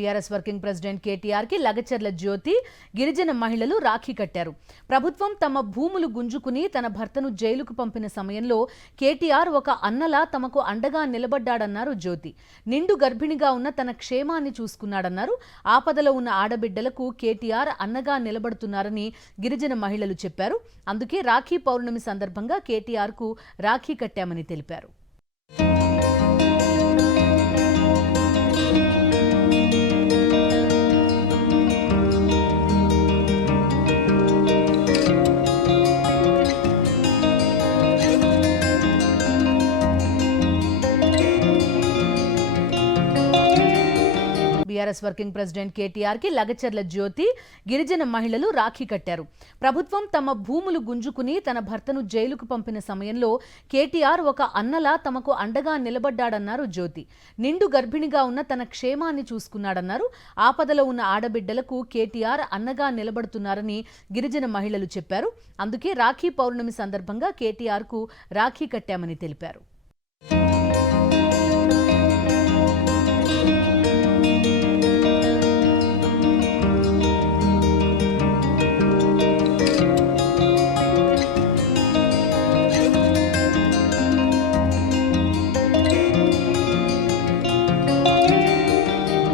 BRS working president KTR కి లగచర్ల జ్యోతి గిరిజన మహిళలు రాఖీ కట్టారు. ప్రభుత్వం తమ భూములు గుంజుకుని తన భర్తను జైలుకు పంపిన సమయంలో కేటీఆర్ ఒక అన్నలా తమకు అండగా నిలబడ్డాడన్నారు జ్యోతి. నిండు గర్భిణిగా ఉన్న తన క్షేమాన్ని చూసుకున్నాడన్నారు. ఆపదలో ఉన్న ఆడబిడ్డలకు కేటీఆర్ అన్నగా నిలబడుతున్నారని గిరిజన మహిళలు చెప్పారు. అందుకే రాఖీ పౌర్ణమి సందర్భంగా కేటీఆర్ కు రాఖీ కట్టామని తెలిపారు. బీఆర్ఎస్ వర్కింగ్ ప్రెసిడెంట్ కేటీఆర్ కి లగచర్ల జ్యోతి గిరిజన మహిళలు రాఖీ కట్టారు. ప్రభుత్వం తమ భూములు గుంజుకుని తన భర్తను జైలుకు పంపిన సమయంలో కేటీఆర్ ఒక అన్నలా తమకు అండగా నిలబడ్డాడన్నారు జ్యోతి. నిండు గర్భిణిగా ఉన్న తన క్షేమాన్ని చూసుకున్నాడన్నారు. ఆపదలో ఉన్న ఆడబిడ్డలకు కేటీఆర్ అన్నగా నిలబడుతున్నారని గిరిజన మహిళలు చెప్పారు. అందుకే రాఖీ పౌర్ణమి సందర్భంగా కేటీఆర్ కు రాఖీ కట్టామని తెలిపారు.